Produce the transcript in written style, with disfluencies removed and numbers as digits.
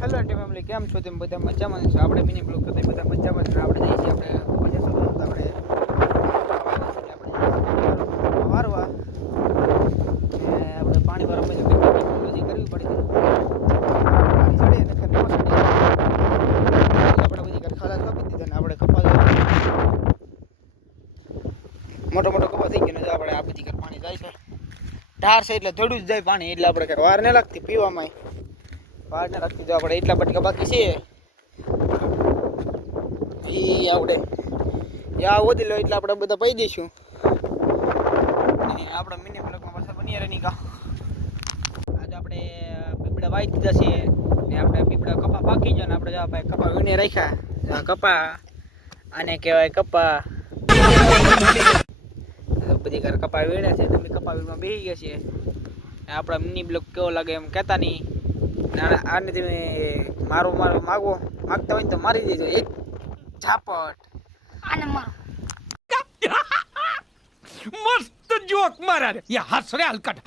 Hello family, કેમ છો? તેમ બધા મજામાં છો? આપણે મિની બ્લોગ કરતા બધા મજામાં છે. આપણે જઈએ છીએ આપણે વારવા આપણે પાણી વારવા ટેકનોલોજી કરવી પડે છે. પાણી ચડે ને આપણે બધી ખાલા કાપી દીધા ને આપણે કપાસ મોટો મોટો કપા થઈ ગયો ને આપણે આ બધી પાણી જાય છે. ઢાર છે એટલે થોડું જ જાય પાણી, એટલે આપણે વાર ન લાગતી પીવામાં. વાર ન લાગતી જો આપણે એટલા બટકા બાકી છે એ આપણે યા વધી લો એટલે આપણે બધા પી દઈશું. આપણે મિની બ્લોકમાં પાછા બની રહી કા આજે આપણે પીપળા વાઈ દીધા છે ને આપણે પીપળા કપા પાકી જાય ને આપણે જો ભાઈ કપા વીણે રાખ્યા. કપા આને કહેવાય કપા. બધી ઘર કપા વીણે છે, તમે કપા વીણમાં બેસી ગયા છે. આપણા મિની બ્લોક કેવો લાગે એમ કહેતા નહીં. આને તમે માગતા હોય તો મારી દેજો એક ઝાપટ. આને મારો मस्त जोक मारा रे ये हंस रे हलकट.